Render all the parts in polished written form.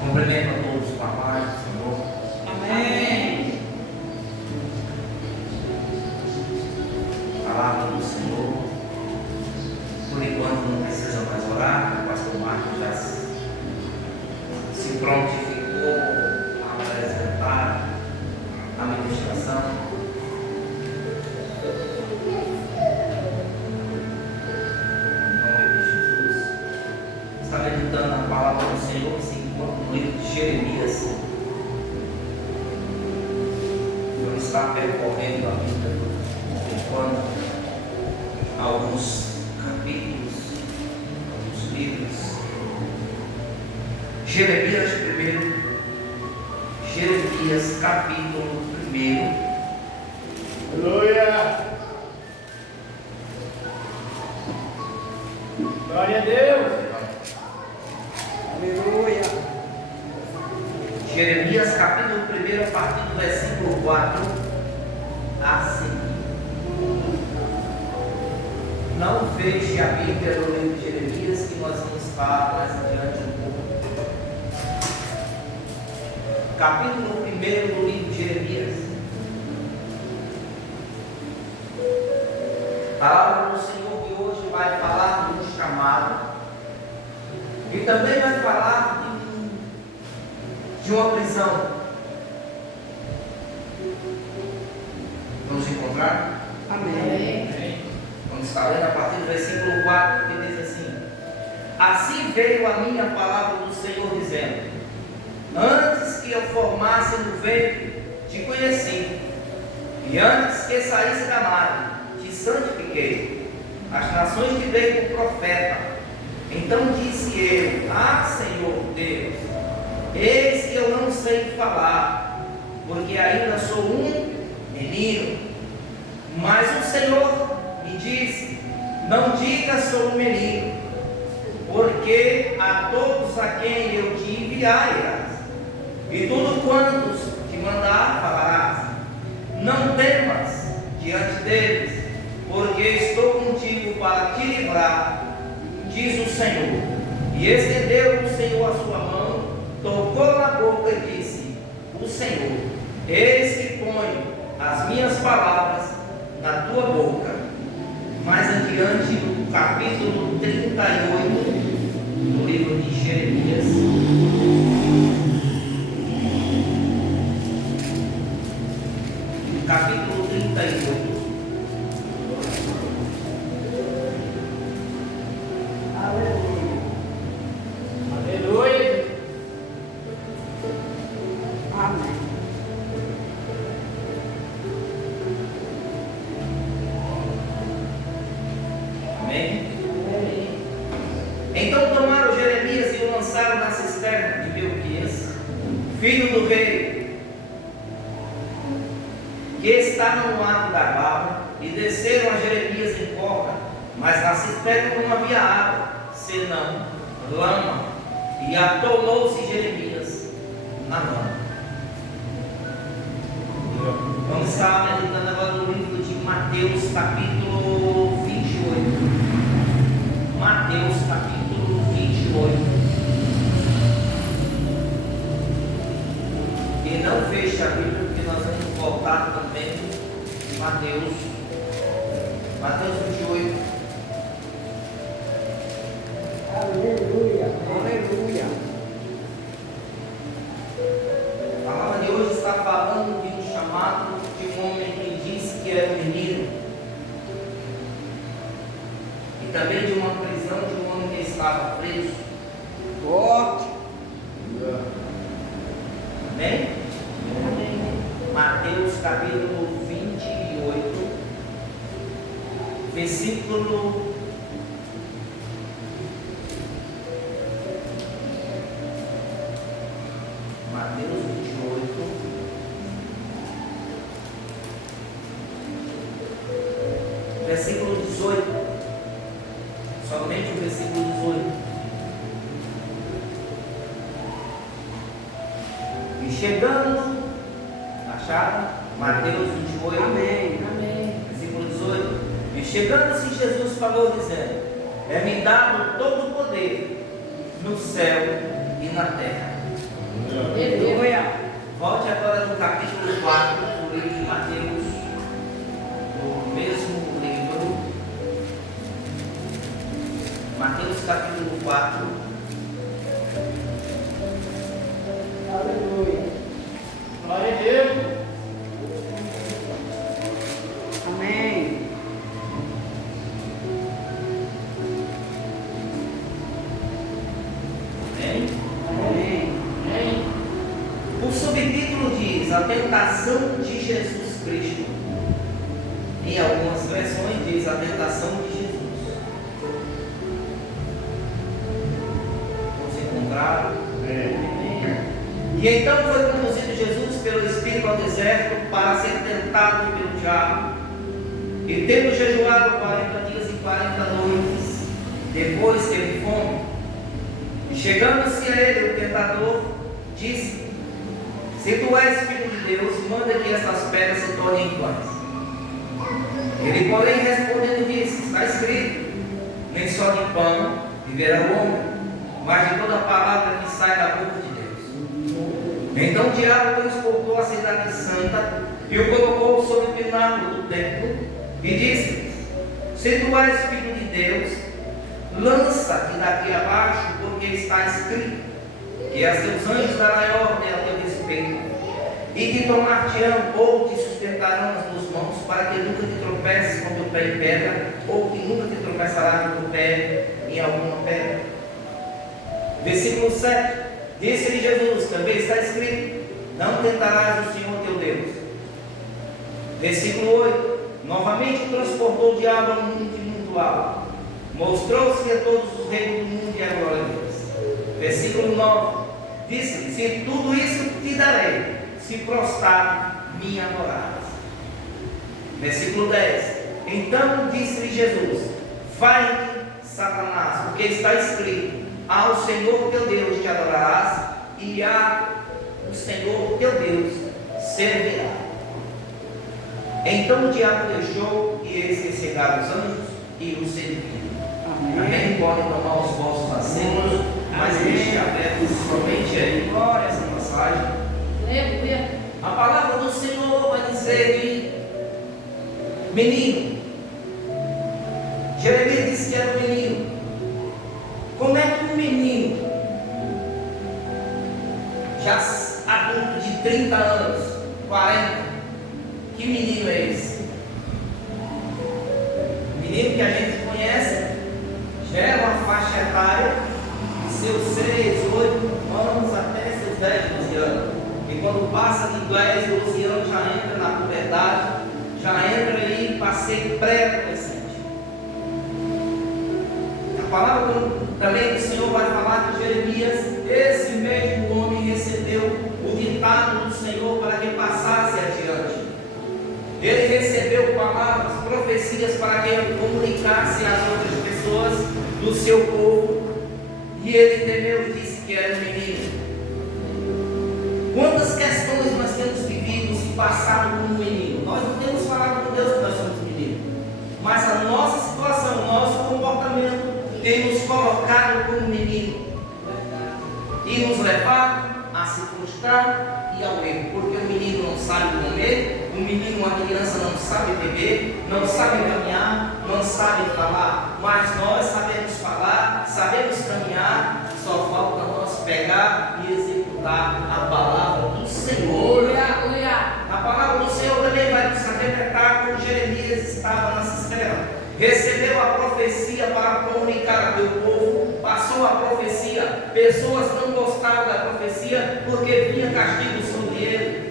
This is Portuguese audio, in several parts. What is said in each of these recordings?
Cumprimento a todos com a paz do Senhor. Amém. Palavra do Senhor. Por enquanto não precisa mais orar. O pastor Marcos já se prontificou a apresentar a ministração. Em nome de Jesus. Está meditando na palavra do Senhor que se encontra no livro de Jeremias. Vamos estar percorrendo a Bíblia, enquanto alguns capítulos, alguns livros. Jeremias primeiro, Jeremias capítulo 1. Aleluia! Glória a Deus! Aleluia. Jeremias capítulo 1, a partir do versículo 4 a seguir. Não feche a Bíblia do livro de Jeremias, que nós vamos estar mais adiante um pouco. Capítulo 1 do livro de Jeremias. A palavra do Senhor de hoje vai falar de um chamado e também vai falar de uma prisão. Vamos encontrar? Amém. Vamos estar lendo a partir do versículo 4, que diz assim: Assim veio a minha palavra do Senhor, dizendo: Antes que eu formasse no ventre, te conheci, e antes que saísse da madre, te santifiquei. As nações te dei por profeta. Então disse eu: Ah, Senhor Deus, eis que eu não sei falar, porque ainda sou um menino. Mas o Senhor me disse: Não diga sou um menino, porque a todos a quem eu te enviar irás, e tudo quantos te mandar falarás. Não temas diante deles, porque estou contigo para te livrar, diz o Senhor. E estendeu o Senhor a sua mão, tocou na boca e disse: O Senhor, eis que ponho as minhas palavras na tua boca. Mais adiante, no capítulo 38 do livro de Jeremias. Capítulo 38. Aleluia. Aleluia! Amém. Amém? Amém. Então tomaram Jeremias e o lançaram na cisterna de Belquias, filho do rei, que estava no ato da barra, e desceram a Jeremias em corda, mas na cisterna não havia água, senão lama, e atolou-se Jeremias na lama. Vamos estar meditando agora no livro de Mateus, capítulo 28. Mateus, capítulo 28. E não feche a Bíblia, porque nós vamos voltar também em Mateus 28. Aleluia. Aleluia. A palavra de hoje está falando de um chamado de um homem que disse que era um menino, e também de uma prisão de um homem que estava preso. Forte. Amém? Amém. Mateus capítulo 28, versículo Mateus 28, versículo 18, somente o versículo 18. E chegando, acharam? Mateus 28, Amém. Amém. versículo 18. E chegando-se Jesus falou, dizendo: É-me dado todo o poder no céu e na terra. Mateus capítulo 4. Aleluia. Glória a Deus. Amém. Amém? Amém. Amém. O subtítulo diz a tentação de Jesus Cristo. Em algumas versões diz a tentação de Jesus. Vamos encontrar. E então foi conduzido Jesus pelo Espírito ao deserto para ser tentado pelo diabo. E tendo jejuado 40 dias e 40 noites, depois teve fome. E chegando-se a ele o tentador, disse: se tu és filho de Deus, manda que estas pedras se tornem pães. Ele, porém, respondendo, disse: está escrito, nem só de pão viverá o homem, mas de toda palavra que sai da boca de Deus. Então o diabo transportou a cidade santa e o colocou sobre o pináculo do templo e disse: se tu és filho de Deus, lança-te daqui abaixo, porque está escrito que a teus anjos darão ordem a teu respeito, e te tomar-te-ão ou te sustentarão nas tuas mãos, para que nunca te tropeces com teu pé em pedra, ou que nunca te tropeçará com teu pé em alguma pedra. Versículo 7. Disse-lhe Jesus: também está escrito, não tentarás o Senhor teu Deus. Versículo 8. Novamente transportou o diabo a um monte muito alto, mostrou-se a todos os reinos do mundo e a glória de Deus. Versículo 9. Disse-lhe: se tudo isso te darei, se prostrar me adorares. Versículo 10. Então disse-lhe Jesus: vai-te, Satanás, porque está escrito, ao Senhor teu Deus te adorarás, e a o Senhor teu Deus servirá. Então o diabo deixou, e eles receberam os anjos e o serviram. Amém. Podem tomar os vossos assentos, mas deixe aberto somente aí. Glória a essa passagem. Aleluia. A palavra do Senhor vai dizer que menino. Jeremias disse que era um menino. Como é que um menino, já adulto de 30 anos, 40, que menino é esse? Menino que a gente conhece, já é uma faixa etária de seus 6, 8 anos até seus 10, 12 anos. E quando passa de 10, 12 anos já entra na puberdade, já entra aí para ser pré-adolescente. A palavra também do Senhor vai falar que Jeremias, esse mesmo homem, recebeu o ditado do Senhor para que passasse adiante. Ele recebeu palavras, profecias para que ele comunicasse às outras pessoas do seu povo. E ele temeu e disse que era um menino. Quantas questões nós temos vivido se passado como um menino? Nós não temos falado com Deus que nós somos meninos, mas a nossa situação, o nosso comportamento tem nos colocado como menino e nos levado a se frustrar e ao erro, porque o menino não sabe comer, o menino, uma criança, não sabe beber, não sabe caminhar, não sabe falar, mas nós sabemos falar, sabemos caminhar, só falta nós pegar e executar a palavra do Senhor. A palavra do Senhor também vai nos arrebentar como Jeremias estava na cisterna. Recebeu a profecia para comunicar ao teu povo, passou a profecia, pessoas não gostavam da profecia porque vinha castigo sobre ele.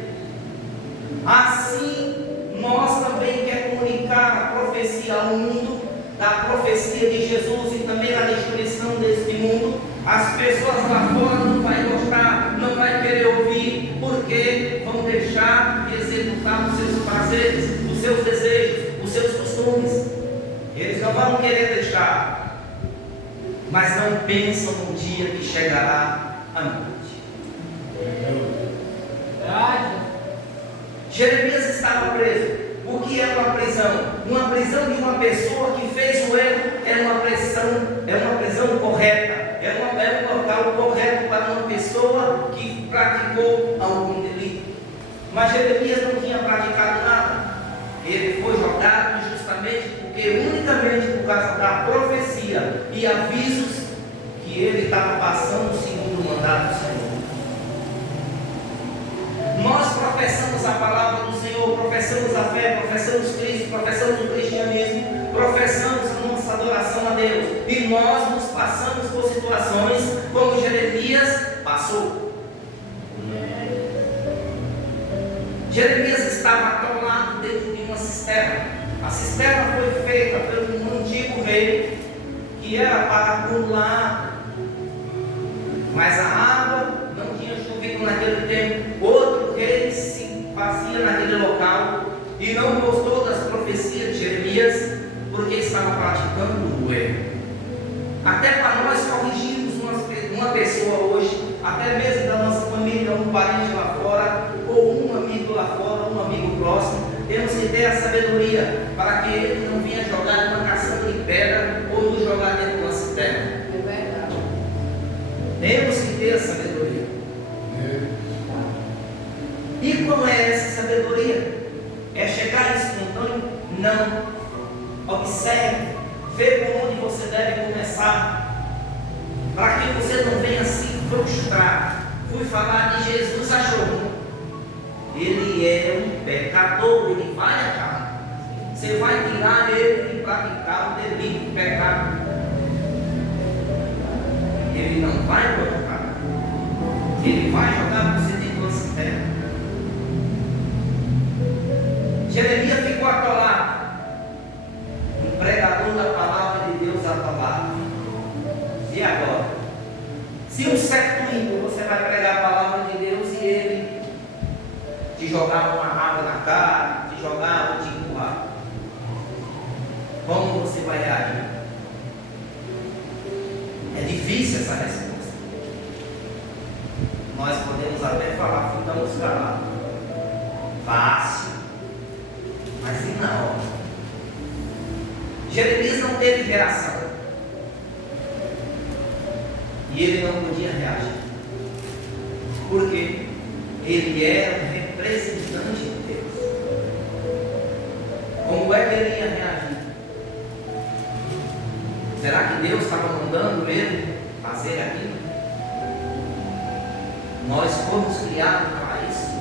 Assim, nós também queremos comunicar a profecia ao mundo, da profecia de Jesus e também da destruição deste mundo. As pessoas lá fora não vão gostar, não vão querer ouvir, porque vão deixar de executar os seus prazeres, os seus desejos, os seus costumes. Eles não vão querer deixar, mas não pensam no dia que chegará a noite. Verdade. Jeremias estava preso. O que é uma prisão? Uma prisão de uma pessoa que fez o erro é uma prisão correta. É um local correto para uma pessoa que praticou algum delito. Mas Jeremias não tinha praticado nada. Ele foi jogado justamente porque unicamente por causa da profecia e avisos que ele estava passando segundo o mandato do Senhor. Nós professamos a palavra do Senhor, professamos a fé, professamos Cristo, professamos o cristianismo, professamos a nossa adoração a Deus, e nós nos passamos por situações como Jeremias passou. Jeremias estava atolado dentro de uma cisterna. A cisterna foi feita por um antigo rei que era para acumular, mas a água não tinha chovido naquele tempo. Outro rei se fazia naquele local e não gostou das profecias de Jeremias, porque estava praticando o erro. Até para nós corrigirmos uma pessoa hoje, até mesmo da nossa família, um parente lá fora, ou um amigo lá fora, um amigo próximo, temos que ter a sabedoria para que ele não venha jogar numa caçamba de pedra ou nos jogar dentro de uma cisterna. É verdade. Temos que ter a sabedoria. E qual é essa sabedoria? É chegar espontâneo? Não. Observe, vê por onde você deve começar, para que você não venha se frustrar. Fui falar de Jesus, achou? Ele é um pecador, ele vai achar. Você vai tirar ele de praticar o delito de pecado. Ele não vai colocar. Ele vai jogar você dentro de uma cisterna. Jeremias ficou atolado. Um pregador da palavra de Deus atolado. E agora? Se um certo ímpio você vai pregar a palavra de Deus e ele te jogava uma água na cara, te jogava, te empurrava, como você vai reagir? É difícil essa resposta. Nós podemos até falar, ficamos calados. Fácil, mas e na hora? Jeremias não teve reação. E ele não podia reagir. Por quê? Ele era um representante de Deus. Como é que ele ia reagir? Será que Deus estava mandando ele fazer aquilo? Nós fomos criados para isso.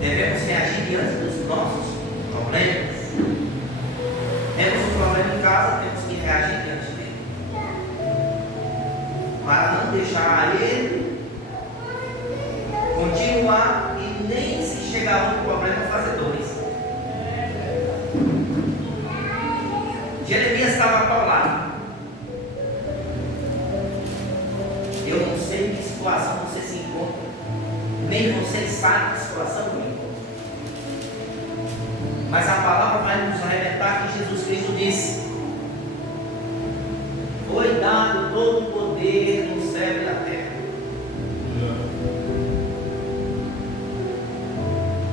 Devemos reagir diante dos nossos problemas. Temos um problema em casa, temos que reagir diante dele, para não deixar ele continuar e nem se chegar outro problema fazer dois. Jeremias estava atolado. Eu não sei em que situação você se encontra, nem você sabe que situação eu encontro. Mas a palavra vai nos arrebentar que Jesus Cristo disse: foi dado todo o poder no céu e na terra.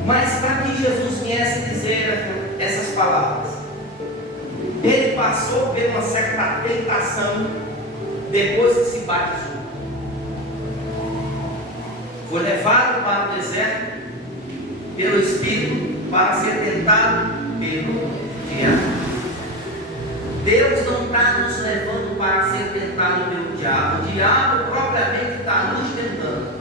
Mas para que Jesus viesse dizer essas palavras, ele passou por uma certa tentação depois que se batizou. Foi levado para o deserto pelo Espírito para ser tentado pelo diabo. Deus não está nos levando para ser tentado pelo diabo. O diabo propriamente está nos tentando.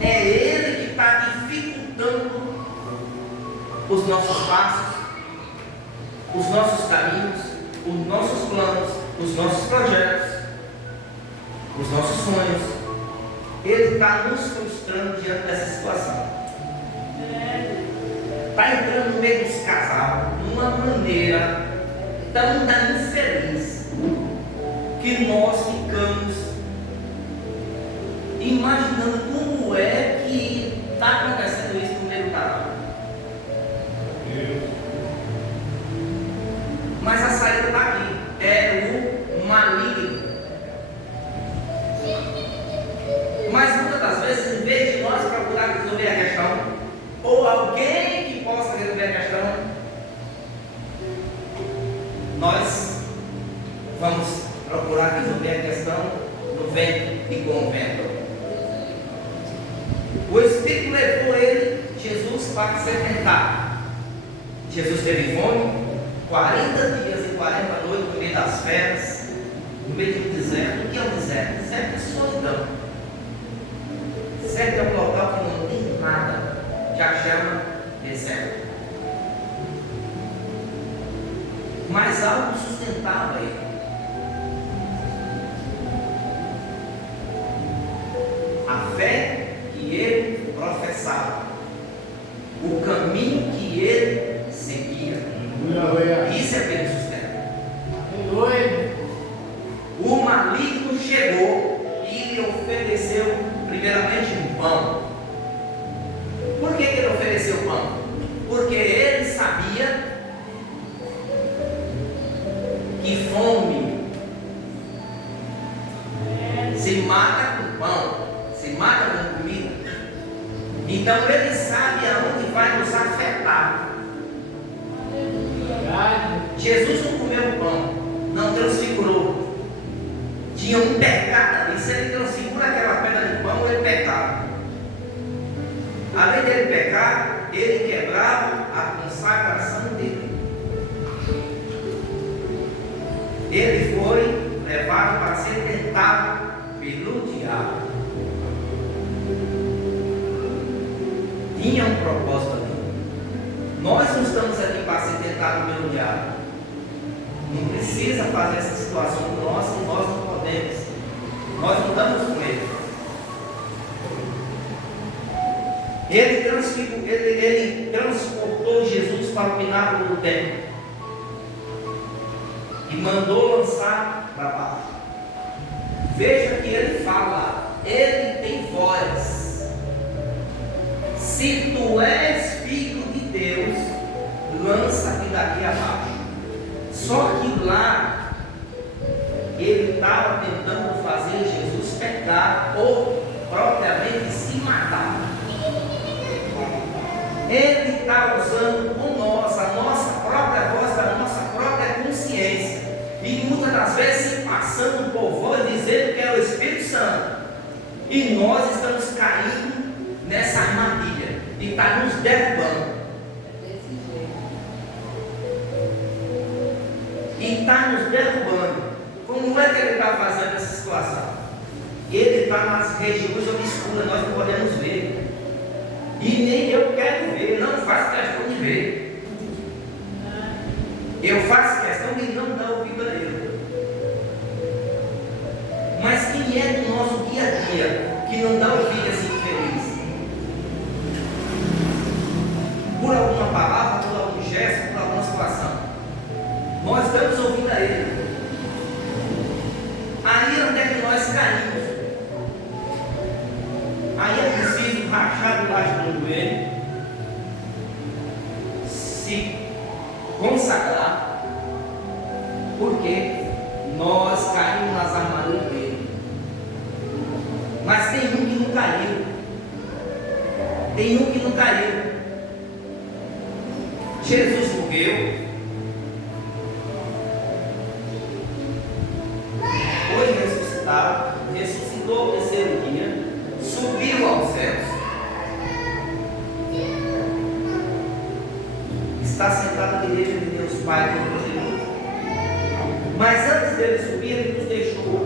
É ele que está dificultando os nossos passos, os nossos caminhos, os nossos planos, os nossos projetos, os nossos sonhos. Ele está nos frustrando diante dessa situação. Está entrando no meio dos casal de uma maneira tão infeliz que nós ficamos imaginando como é que está acontecendo isso no meio do casal. Mas a saída está aqui. É o maligno. Mas muitas das vezes, em vez de nós procurar resolver a questão, ou alguém que possa resolver a questão, nós vamos procurar resolver a questão no vento e com o vento. O Espírito levou ele, Jesus, para ser tentado. Jesus teve fome, 40 dias e 40 noites no meio das feras, no meio do deserto. O que é o deserto? Deserto é solidão. Deserto é um local que não tem nada, já chama deserto. Mas algo sustentava ele. A fé que ele professava, o caminho que ele seguia. Isso é que ele sustenta. O maligno chegou e lhe ofereceu primeiramente um pão. Por que ele ofereceu pão? Porque ele sabia que fome se mata com pão, se mata com comida. Então ele sabe aonde vai nos afetar. Jesus não comeu pão, não transfigurou. Tinha um pecado ali. Se ele transfigura aquela pedra de pão, ele pecava. Além dele pecar, ele quebrava a consagração dele. Ele foi levado para ser tentado pelo diabo. Tinha um propósito ali. Nós não estamos aqui para ser tentados pelo diabo. Não precisa fazer essa situação com nós, que nós não podemos. Nós não estamos com ele. Ele transportou Jesus para o pináculo do templo e mandou lançar para baixo. Veja que ele fala, ele tem voz. Se tu és filho de Deus, lança-te daqui abaixo. Só que lá ele estava tentando fazer Jesus pecar ou propriamente se matar. Ele está usando com nós a nossa própria voz, a nossa própria consciência, e muitas das vezes se passando por voz dizendo que é o Espírito Santo, e nós estamos caindo nessa armadilha e está nos derrubando. E está nos derrubando. Como é que ele está fazendo essa situação? Ele está nas regiões obscuras, nós não podemos ver. E nem eu quero ver, não faço questão de ver. Eu faço questão de não dar ouvido a ele. Mas quem é do nosso dia a dia que não dá ouvido a esse infeliz? Por alguma palavra, por algum gesto, por alguma situação. Nós estamos ouvindo a ele. Aí onde é que nós caímos? Aí é preciso rachar debaixo do joelho, se consagrar, porque nós caímos nas armadilhas dele. Mas tem um que não caiu. Tem um que não caiu. Jesus morreu, foi ressuscitado, ressuscitou ao terceiro dia, subiu aos céus, está sentado à direita de Deus Pai Todo-Poderoso. Mas antes dele subir, ele nos deixou,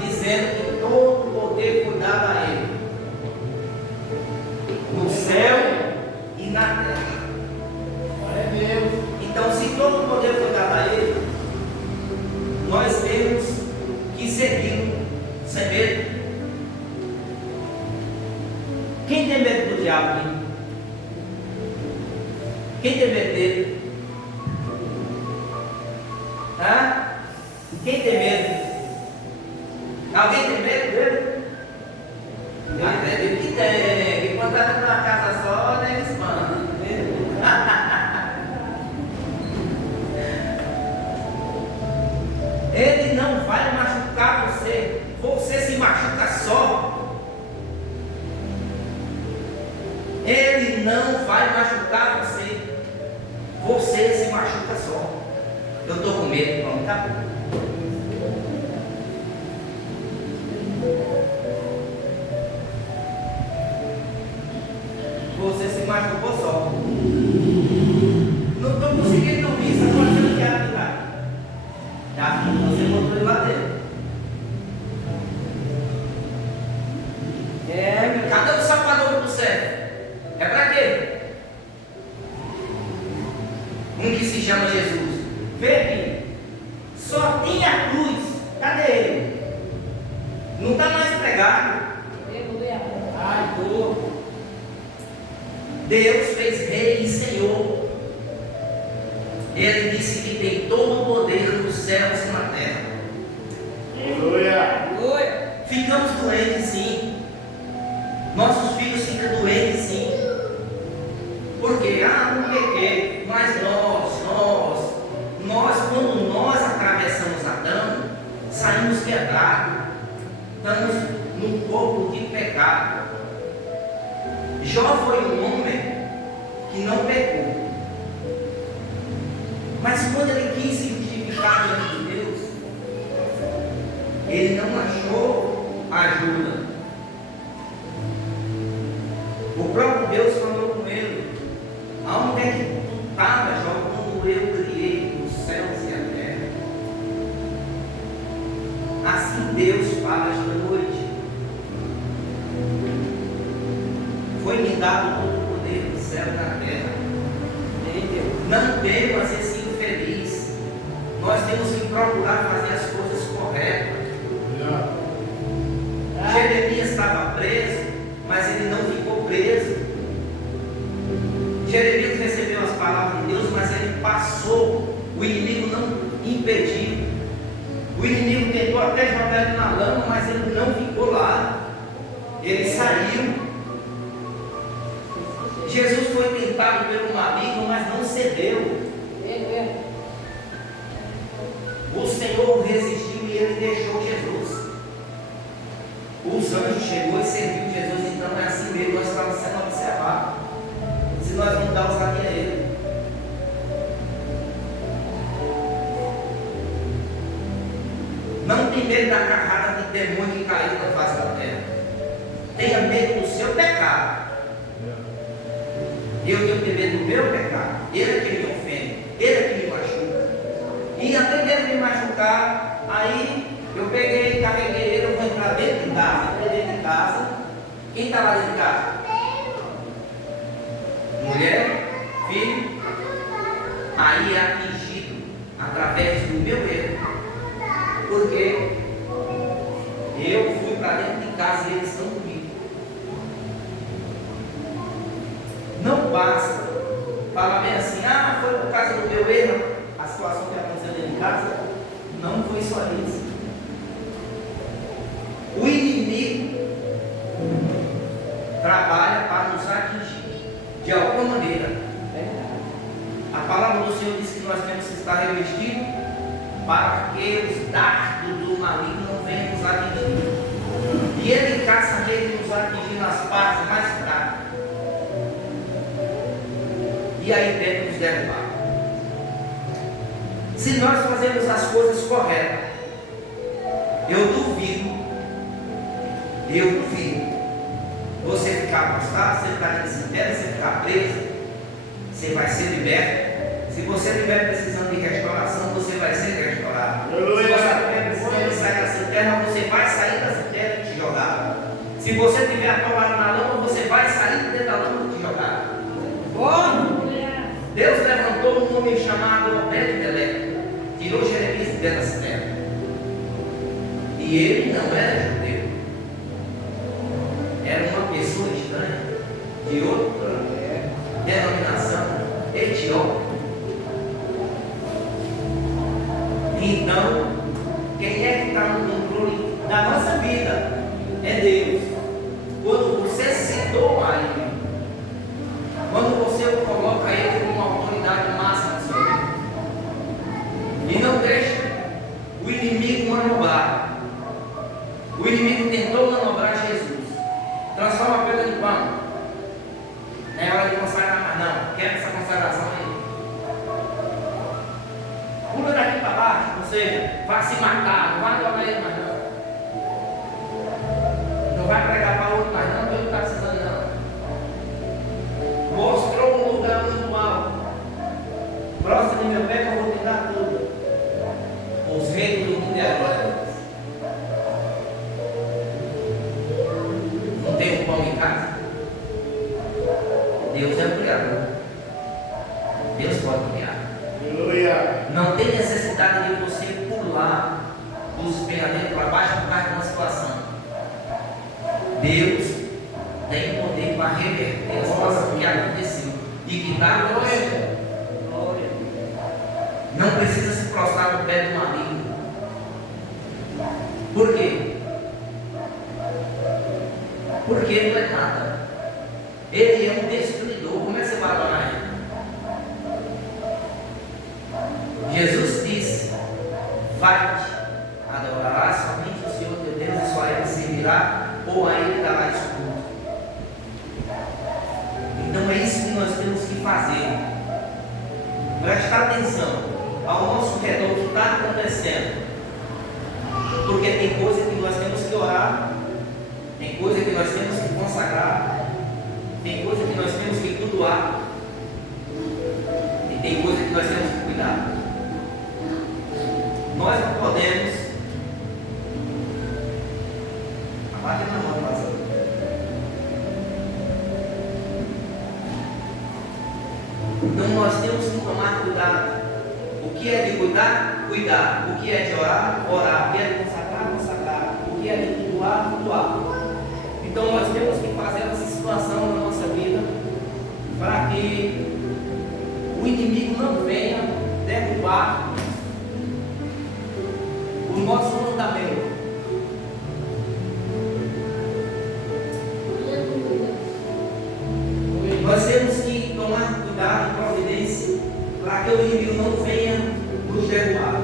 dizendo que todo o poder foi dado a ele, no céu e na terra. Então, se todo o poder foi dado a ele, nós temos que seguir sem medo. Quem tem medo do diabo aqui? Quem tem medo dele? Hã? Quem tem medo? Alguém tem medo dele? Eu acredito que tem. Que quando está numa casa só, nem espanta. Ele não vai machucar você. Você se machuca só. Ele não vai machucar você. Você se machuca só. Eu estou com medo, vamos, tá bom. Você se machucou só. Não estou conseguindo dormir, sabe? Só tinha a cruz. Cadê ele? Não está mais pregado. Aleluia. Ai, dor. Deus fez rei e senhor. Ele disse que tem todo o poder nos céus e na terra. Aleluia. Ficamos doentes, sim. Nossos filhos ficam doentes, sim. Porque, não pequei. Mas quando nós atravessamos Adão, saímos quebrados. Estamos num corpo de pecado. Jó foi um homem que não pecou. Mas quando ele quis se justificar diante de Deus, ele não achou ajuda. O próprio Deus falou com ele: aonde é que tu estava, Jó, quando eu criei os céus e a terra? Assim Deus fala esta noite. Foi-me dado todo o poder do céu e da terra. Não temas esse infeliz. Nós temos que procurar fazer as coisas corretas. Jeremias estava preso, mas ele não ficou preso. Jeremias recebeu as palavras de Deus, mas ele passou. O inimigo não impediu. O inimigo tentou até jogar ele na lama, mas ele não ficou lá. Ele saiu. Jesus foi tentado pelo maligno, mas não cedeu. O Senhor resistiu e ele deixou Jesus. Os anjos chegou e serviu Jesus. Então é assim mesmo, nós estamos sendo observados. Se nós não dar ousadia a ele. Não tem medo da carrada de demônio que caiu na face da terra. Tenha medo do seu pecado. Eu tenho que ter medo do meu pecado. Ele é que me ofende. Ele é que me machuca. E até dele me machucar, aí eu peguei, carreguei ele, eu vou entrar dentro de casa. Entrei dentro de casa. Quem está lá dentro de casa? Mulher, filho. Aí é atingido através do meu erro. Porque eu fui para dentro de casa e eles estão comigo. Não basta falar bem assim: foi por causa do meu erro a situação que aconteceu dentro de casa. Não foi só isso. O inimigo trabalha para nos atingir de alguma maneira. A palavra do Senhor diz que nós temos que estar revestidos para que os dardos do maligno não venham nos atingir. E ele caça dele nos atingir nas partes mais fracas. E aí deve nos derrubar. Se nós fazermos as coisas corretas, eu duvido você ficar apostado, você ficar de cemitério, você ficar preso, você vai ser liberto. Se você estiver precisando de restauração, você vai ser restaurado. Se você estiver precisando de sair da cisterna, você vai sair da cisterna e te jogar. Se você estiver atolado na lama, você vai sair dentro da lama e te jogar. Deus levantou um homem chamado Obed-Edom, tirou Jeremias de dentro da cisterna. E ele não era judeu, era uma pessoa estranha, de outra denominação, etíope. Então, quem é que está no controle da nossa vida? É Deus. Quando você se doa a Ele, quando você coloca Ele como autoridade máxima na sua vida, e não deixa o inimigo manobrar. O inimigo tentou manobrar Jesus. Transforma a pedra em pão. Não é hora de consagrar mais não. Quer essa consagração aí? Pula daqui para baixo, ou seja, vai se matar, não vai adorar ele mais não. Não vai pregar para outro mais não, porque ele não está precisando não. Mostrou um lugar muito alto. Próximo de meu pé que eu vou te dar tudo. Os reinos do mundo e a glória de Deus. Não tem um pão em casa? Deus é o criador. Deus pode criar. Aleluia. Não tem necessidade de você pular lá dos esperadeiros para baixo por causa de uma situação. Deus tem poder para reverter a situação que aconteceu e que está acontecendo. Não precisa se prostrar no pé do maligno. Por quê? Porque ele não é nada. Ele é um destruidor. Como é que você vai adorar ele? Jesus disse: vai-te, adorarás somente o Senhor teu Deus, e só a ele servirá, ou a ele darás culto. Então é isso que nós temos que fazer. Prestar atenção ao nosso redor, o que está acontecendo. Porque tem coisa que nós temos que orar, tem coisa que nós temos que consagrar, tem coisa que nós temos que cultuar, e tem coisa que nós temos que cuidar. Nós não podemos abater na mão, pastor. Então nós temos que tomar cuidado. O que é de cuidar? Cuidar. O que é de orar? Orar. O que é de consagrar? Consagrar. O que é de cultuar? Cultuar. Então nós temos que fazer essa situação na nossa vida para que o inimigo não venha derrubar o nosso mandamento. Nós temos que tomar cuidado e providência para que o inimigo não venha nos derrubar.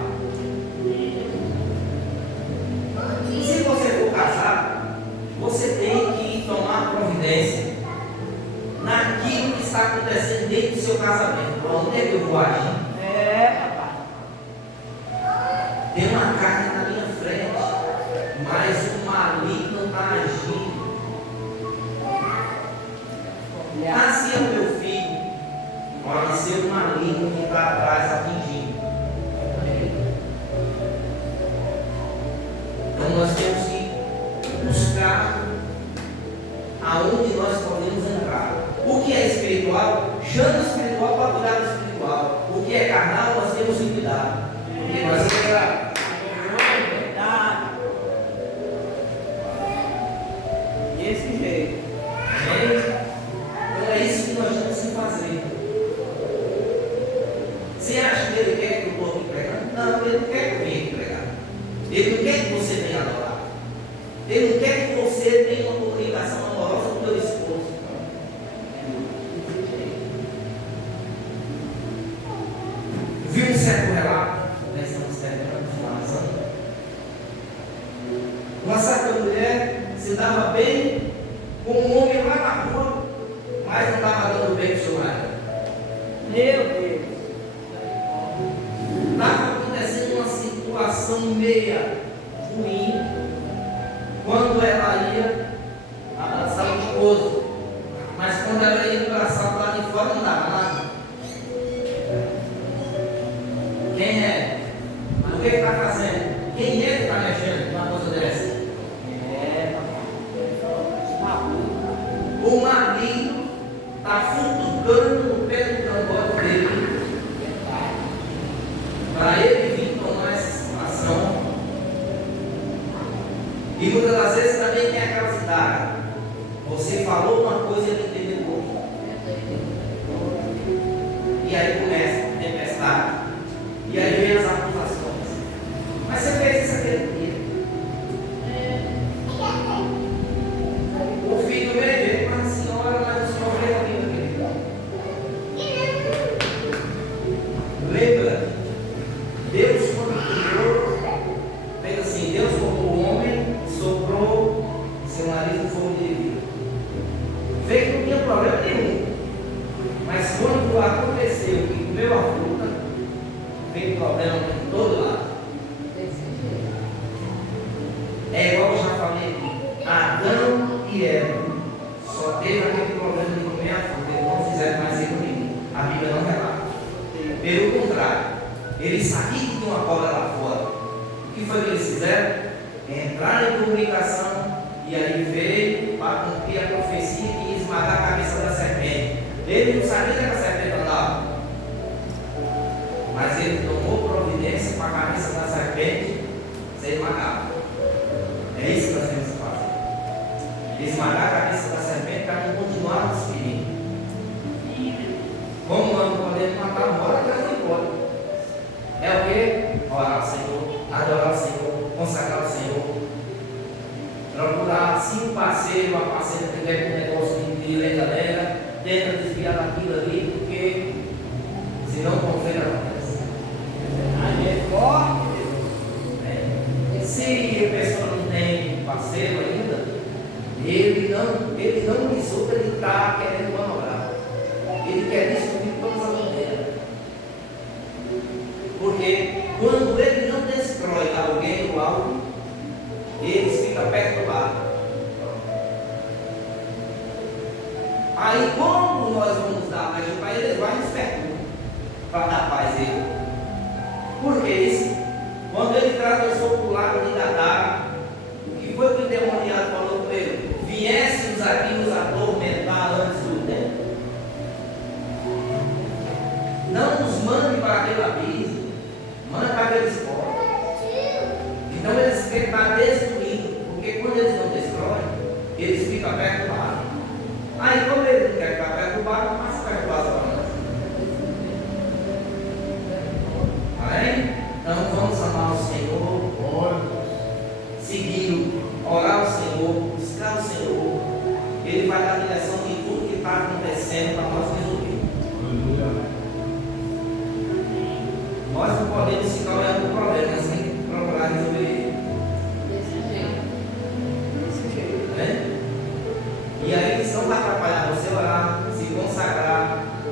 Se você for casado, você tem que tomar providência naquilo que está acontecendo dentro do seu casamento. Para onde é que eu vou agir? Tem uma carne na minha frente, mas o maligno está agindo. Nasceu meu filho, pode ser o maligno que está atrás atingindo. Então nós temos que buscar aonde nós podemos entrar. O que é espiritual, chama o espiritual para cuidar do espiritual. O que é carnal, nós temos que cuidar. Porque nós temos que cuidar. Desse jeito. Amém? Então é isso que nós temos que fazer. Você acha que ele quer que eu estou aqui pregando? Não, ele não quer que eu venha aqui pregar. Ele não quer que você venha adorar. Ele não quer que você tenha uma comunicação amorosa com o teu esposo. Vi um certo relato, nós estamos terminando, finalizando. Uma certa mulher se dava bem com um homem lá na rua, mas não estava dando bem para o seu marido. Meu Deus. Estava acontecendo uma situação meia ruim quando ela ia abraçar o esposo, mas quando ela ia abraçar lá de fora não dava nada. Quem é? O que está fazendo? Quem é que está mexendo com uma coisa dessa? O marido está futucando no pé do cangote dele para ele vir tomar essa situação. E muitas das vezes também tem aquela cidade. Você falou uma coisa e ele entendeu outra. E aí começa a tempestade. E aí vem as acusações. Mas você fez isso aquele dia. O filho veio, mas a senhora, mas o senhor fez aquilo aquele dia. Lembra? Deus, quando criou, fez assim: Deus formou o homem, soprou seu nariz no fogo de vida. Fez que não tinha problema nenhum. Mas quando aconteceu que comeu a fruta, veio problema de todo lado. É igual eu já falei aqui: Adão e Eva só teve aquele problema de comer a fruta, eles não fizeram mais erro nenhum. A Bíblia não relata. Pelo contrário, eles sabiam que tinha uma cobra lá fora. O que foi que eles fizeram? Entraram em comunicação e aí veio para cumprir a profecia que ia esmagar a cabeça da serpente. Ele não sabia que a serpente andava, mas ele tomou providência para a cabeça da serpente ser esmagado. É isso que nós temos que fazer. Esmagar a cabeça da serpente para não continuar nos ferindo. Como nós não podemos matar uma hora que ela não pode. É o que? Orar ao Senhor, adorar ao Senhor, consagrar ao Senhor. Procurar assim um parceiro, uma parceira que tiver com um negócio de lenga-lenga, tenta desviar daquilo ali, porque senão o conflito acontece. Aí é forte. Se a pessoa não tem parceiro ainda, ele não resulta, ele está querendo manobrar. Ele quer destruir todas as bandeiras. Porque quando ele não destrói alguém ou algo, eles ficam perturbados. Aí como nós vamos dar paz para eles, vai nos perturbar para dar paz a ele. Por que isso? Quando ele atravessou para o lago de Gadara, o que foi que o endemoniado falou com ele? Viéssemos aqui nos atormentar antes do tempo. Não nos mande para aquele abismo, manda para aqueles portos. Então eles querem estar destruindo, porque quando eles não destroem, eles ficam perturbados. Aí como eles não querem ficar perturbados, passa a perturbação para nós. Amém? Então vamos amar o Senhor, seguir, orar ao Senhor, buscar o Senhor. Ele vai dar a direção de tudo que está acontecendo para nós resolver. Nós não podemos ficar olhando o problema, nós temos que procurar resolver ele. Desse jeito. E aí eles não vai atrapalhar você orar, se consagrar,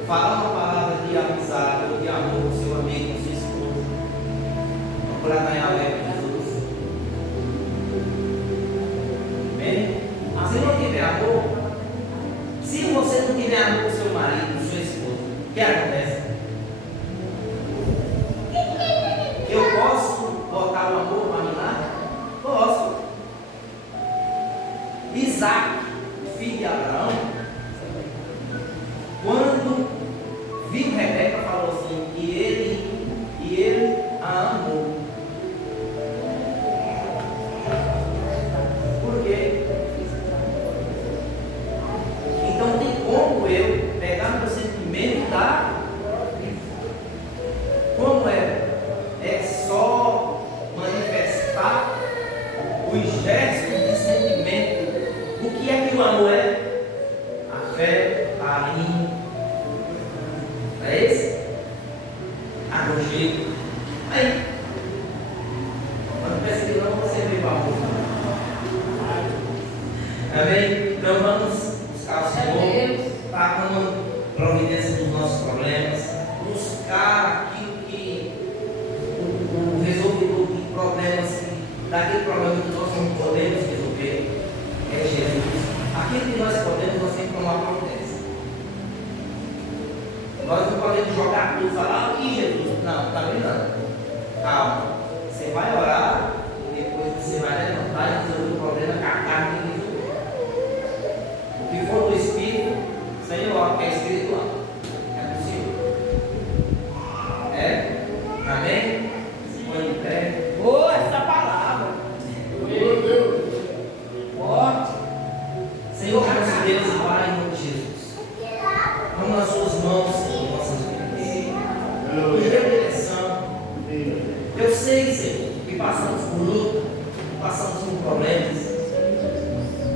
falar uma palavra de amizade ou de amor com seu amigo, com sua esposa. Procurar ganhar o ego de Jesus. Amém? Se não tiver amor, se você não tiver amor com seu marido, com sua esposa, o que acontece? Eu posso botar o amor para minar? Posso. Isaac, filho de Abraão, quando viu Rebeca, falou assim, que ele a amou. Por quê? Então tem como eu pegar meu sentimento da... Como é? É só manifestar os gestos de sentimento. O que é que o amor é? A fé, carinho. É esse? Arrojeito. Aí. Quando pensa que não, você vê o amor. Amém? Então vamos buscar o Senhor. Para uma providência dos nossos problemas. Buscar aquilo que o resolvedor de problemas, daquele problema que nós não podemos resolver, é Jesus. Aquilo que nós podemos, nós temos que tomar providência. Nós não podemos jogar tudo e falar aqui, Jesus. Não, também não. Calma. Você vai orar e depois você vai levantar e resolver o problema que a carne tem que resolver. O que for do Espírito, Senhor, que é espiritual. É possível. É? Amém? Se põe de pé. Boa essa palavra. Meu Deus. Forte. Senhor, nosso Deus e Pai, em nome de Jesus. Vamos nas suas mãos, Senhor, nossas vidas. Nos dê direção. Eu sei, Senhor, que passamos por luta, passamos por problemas.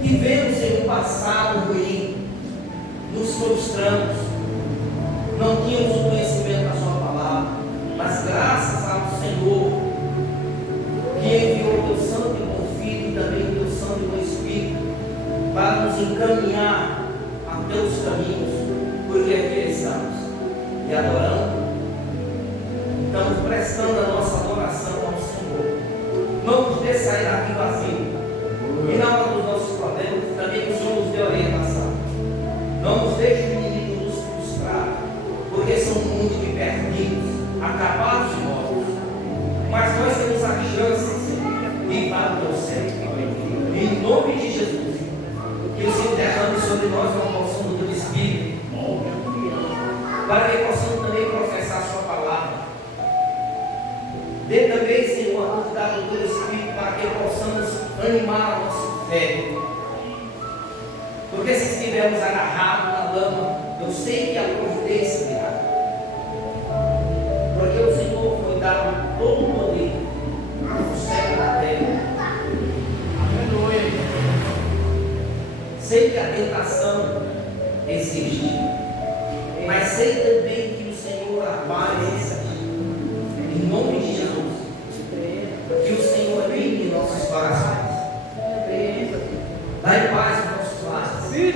Vivemos em um passado ruim, nos frustramos, não tínhamos o conhecimento da Sua palavra, mas graças ao Senhor, que enviou o Teu Santo e Bom Filho e também o Teu Santo e Bom Espírito, para nos encaminhar a Teus caminhos, porque aqui estamos, e adorando, estamos prestando a nossa adoração ao Senhor. Não nos dê sair daqui vazio. E na hora dos nossos problemas, também que o Senhor nos dê orientação. Não nos deixe o inimigo nos frustrar, porque são muitos de perdidos, acabados e mortos. Mas nós temos a chance, Senhor, de ir para o Teu centro. Em nome de Jesus, que o Senhor derrame sobre nós uma porção do Teu Espírito, para que possamos também professar a Sua palavra. animar a nossa fé. Porque se estivermos agarrados na lama, eu sei que a providência virá. Porque o Senhor foi dado todo o poder no céu e na terra. Aleluia. Sei que a tentação existe, mas sei também que o Senhor aparece. Em nome de Jesus, que o Senhor limpe nossos corações. Dai paz aos nossos lares.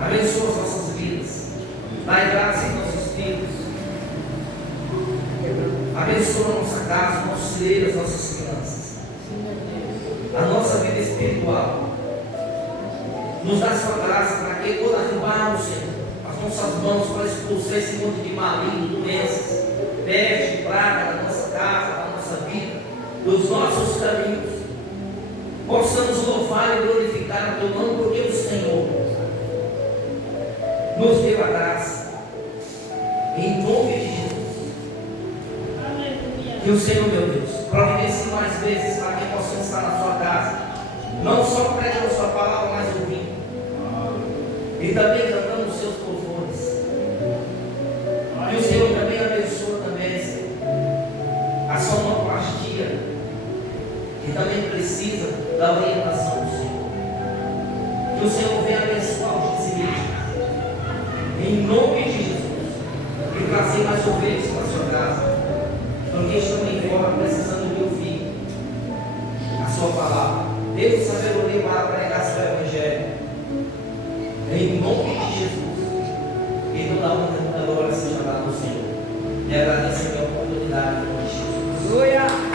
Abençoa as nossas vidas. Dai graça aos nossos filhos. Abençoa a nossa casa, nossos celeiros, nossas crianças. A nossa vida espiritual. Nos dá sua graça para que quando arribarmos, Senhor, as nossas mãos para expulsar esse monte de maligno, doenças, peste, praga da nossa casa, da nossa vida, dos nossos caminhos, possamos louvar e glorificar o teu nome, porque o Senhor nos deu a graça, em nome de Jesus. Que o Senhor, meu Deus, providencie mais vezes para que possamos estar na sua casa, não só pregando a sua palavra, mas ouvindo, e também cantando os seus louvores. Que o Senhor também abençoa também, Senhor, a sonoplastia, que também precisa da orientação do Senhor. Que o Senhor venha abençoar os dizimistas, em nome de Jesus, e trazer mais ovelhas para a sua casa, porque estão aí fora precisando de ouvir a sua palavra. Deus sabedoria para pregar seu evangelho, em nome de Jesus, e toda a honra e toda a glória seja dada ao Senhor. E agradeço a oportunidade de Jesus. Aleluia.